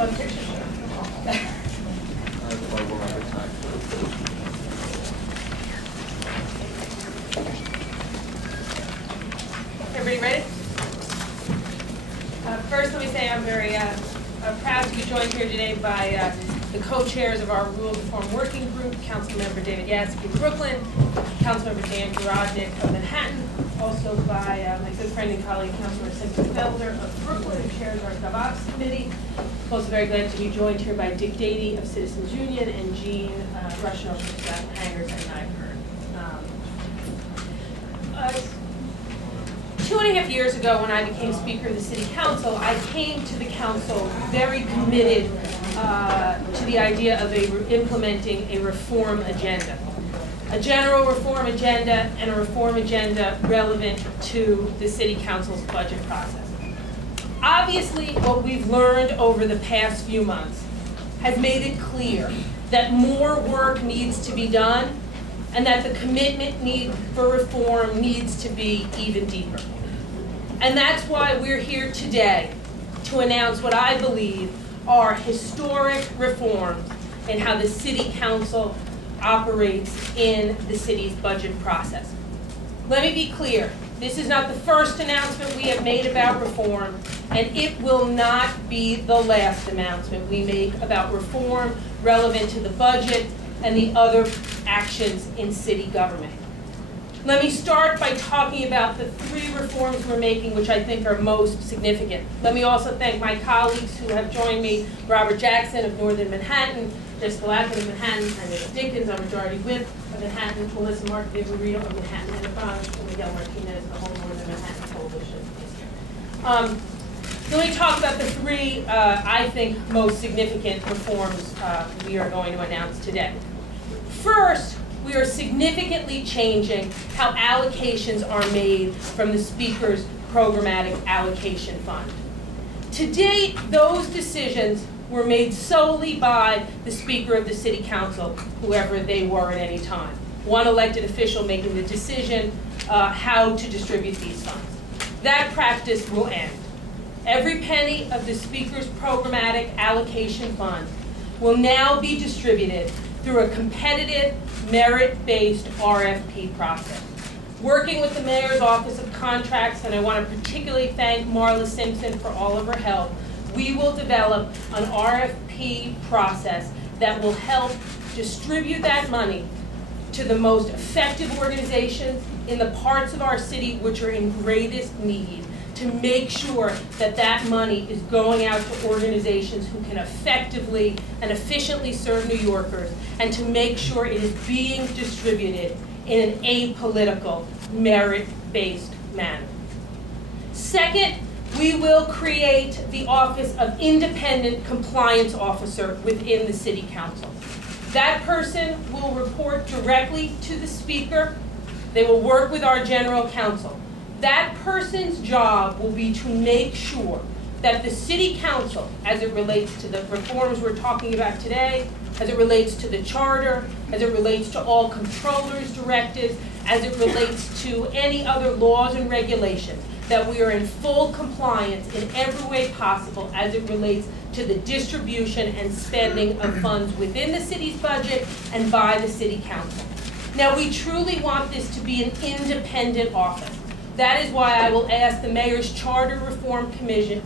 Everybody ready? First, let me say I'm very proud to be joined here today by the co-chairs of our Rules Reform Working Group, Councilmember David Yatsky of Brooklyn, Councilmember Dan Garodnick of Manhattan, also by my good friend and colleague, Councilmember Cynthia Felder of Brooklyn, who chairs our GovOps committee. I'm also very glad to be joined here by Dick Dady of Citizens Union and Jean Rushnoff of Hangers and Nyberg. 2.5 years ago, when I became Speaker of the City Council, I came to the Council very committed to the idea of implementing a reform agenda. A general reform agenda and a reform agenda relevant to the City Council's budget process. Obviously, what we've learned over the past few months has made it clear that more work needs to be done and that the commitment for reform needs to be even deeper. And that's why we're here today to announce what I believe are historic reforms in how the City Council operates in the city's budget process. Let me be clear, this is not the first announcement we have made about reform, and it will not be the last announcement we make about reform relevant to the budget and the other actions in city government. Let me start by talking about the 3 reforms we're making, which I think are most significant. Let me also thank my colleagues who have joined me, Robert Jackson of Northern Manhattan, Jessica Lappin of Manhattan, Andrea Dickens, our Majority Whip of Manhattan, Melissa Mark-Viverito of Manhattan Enterprise, and Miguel Martinez, the whole Northern Manhattan Coalition. Let me talk about the 3, I think, most significant reforms we are going to announce today. First, we are significantly changing how allocations are made from the Speaker's programmatic allocation fund. To date, those decisions were made solely by the Speaker of the City Council, whoever they were at any time. One elected official making the decision how to distribute these funds. That practice will end. Every penny of the Speaker's programmatic allocation fund will now be distributed through a competitive, merit-based RFP process. Working with the Mayor's Office of Contracts, and I want to particularly thank Marla Simpson for all of her help, we will develop an RFP process that will help distribute that money to the most effective organizations in the parts of our city which are in greatest need, to make sure that that money is going out to organizations who can effectively and efficiently serve New Yorkers, and to make sure it is being distributed in an apolitical, merit-based manner. Second, we will create the Office of Independent Compliance Officer within the City Council. That person will report directly to the Speaker. They will work with our General Counsel. That person's job will be to make sure that the City Council, as it relates to the reforms we're talking about today, as it relates to the charter, as it relates to all controllers' directives, as it relates to any other laws and regulations, that we are in full compliance in every way possible as it relates to the distribution and spending of funds within the city's budget and by the City Council. Now, we truly want this to be an independent office. That is why I will ask the Mayor's Charter Reform Commission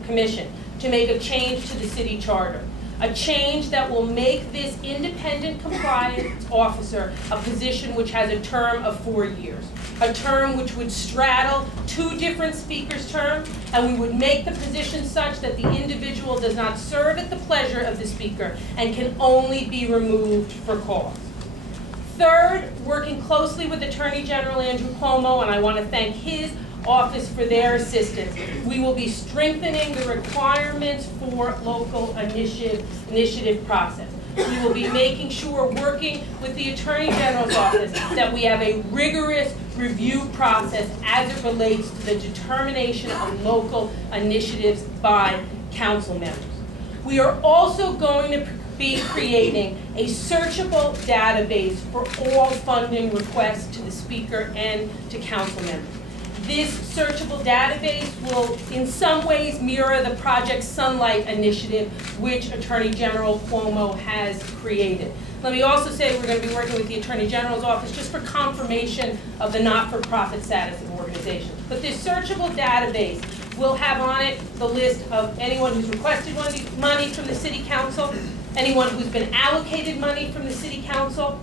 to make a change to the city charter. A change that will make this independent compliance officer a position which has a term of 4 years. A term which would straddle 2 different speakers' terms, and we would make the position such that the individual does not serve at the pleasure of the Speaker and can only be removed for cause. Third, working closely with Attorney General Andrew Cuomo, and I want to thank his office for their assistance, we will be strengthening the requirements for local initiative process. We will be making sure, working with the Attorney General's office, that we have a rigorous review process as it relates to the determination of local initiatives by council members. We are also going to be creating a searchable database for all funding requests to the Speaker and to council members. This searchable database will in some ways mirror the Project Sunlight initiative, which Attorney General Cuomo has created. Let me also say we're going to be working with the Attorney General's office just for confirmation of the not-for-profit status of organizations. But this searchable database will have on it the list of anyone who's requested money from the City Council, anyone who's been allocated money from the City Council,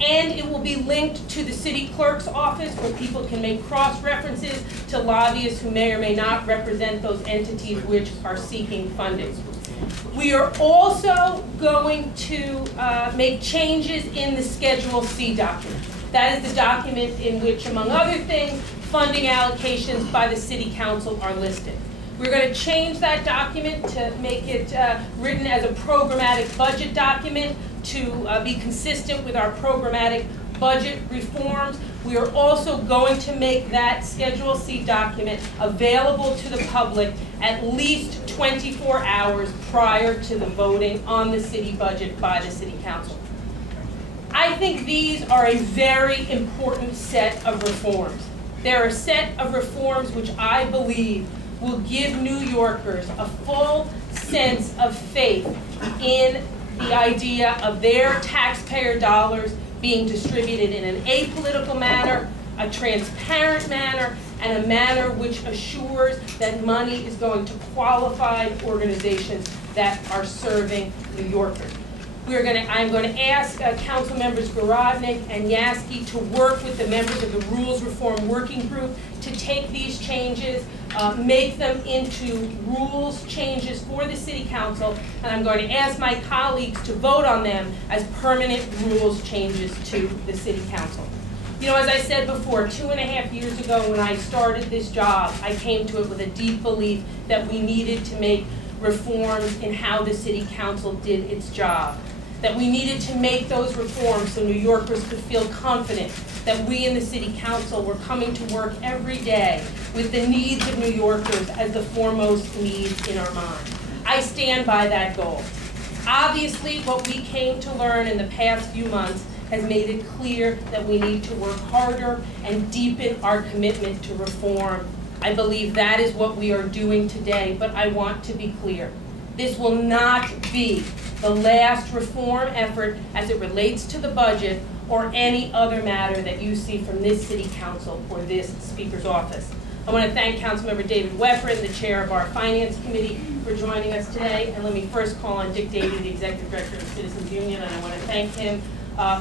and it will be linked to the City Clerk's office where people can make cross-references to lobbyists who may or may not represent those entities which are seeking funding. We are also going to make changes in the Schedule C document. That is the document in which, among other things, funding allocations by the City Council are listed. We're going to change that document to make it written as a programmatic budget document to be consistent with our programmatic budget reforms. We are also going to make that Schedule C document available to the public at least 24 hours prior to the voting on the city budget by the City Council. I think these are a very important set of reforms. They're a set of reforms which I believe will give New Yorkers a full sense of faith in the idea of their taxpayer dollars being distributed in an apolitical manner, a transparent manner, and a manner which assures that money is going to qualified organizations that are serving New Yorkers. I'm going to ask Council members Garodnick and Yaski to work with the members of the Rules Reform Working Group to take these changes, make them into rules changes for the City Council, and I'm going to ask my colleagues to vote on them as permanent rules changes to the City Council. You know, as I said before, 2.5 years ago when I started this job, I came to it with a deep belief that we needed to make reforms in how the City Council did its job. That we needed to make those reforms so New Yorkers could feel confident that we in the City Council were coming to work every day with the needs of New Yorkers as the foremost needs in our mind. I stand by that goal. Obviously, what we came to learn in the past few months has made it clear that we need to work harder and deepen our commitment to reform. I believe that is what we are doing today, but I want to be clear. This will not be the last reform effort as it relates to the budget or any other matter that you see from this City Council or this Speaker's office. I want to thank Councilmember David Weprin, the chair of our Finance Committee, for joining us today. And let me first call on Dick Davey, the Executive Director of the Citizens Union, and I want to thank him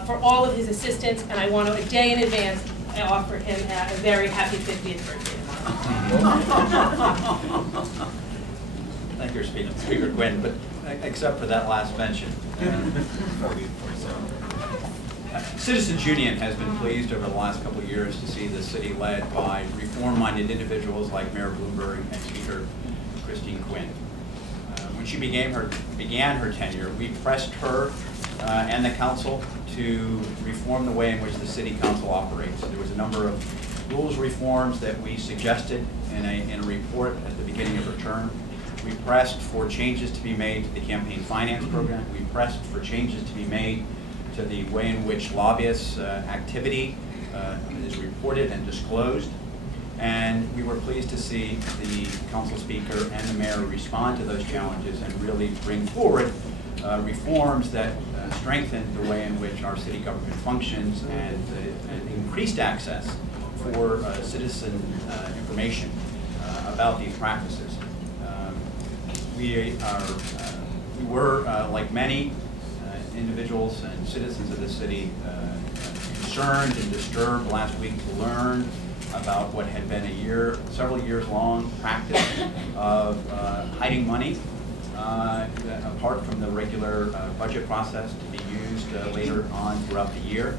for all of his assistance, and I want to, a day in advance, offer him a very happy 50th birthday tomorrow. Thank you, Speaker Quinn, but except for that last mention. Citizens Union has been pleased over the last couple of years to see the city led by reform-minded individuals like Mayor Bloomberg and Speaker Christine Quinn. When she began her tenure, we pressed her and the council to reform the way in which the City Council operates. There was a number of rules reforms that we suggested in a report at the beginning of her term. We pressed for changes to be made to the campaign finance program. We pressed for changes to be made to the way in which lobbyists' activity is reported and disclosed. And we were pleased to see the council speaker and the mayor respond to those challenges and really bring forward reforms that strengthen the way in which our city government functions and increased access for citizen information about these practices. We were, like many individuals and citizens of the city, concerned and disturbed last week to learn about what had been several years long practice of hiding money apart from the regular budget process to be used later on throughout the year.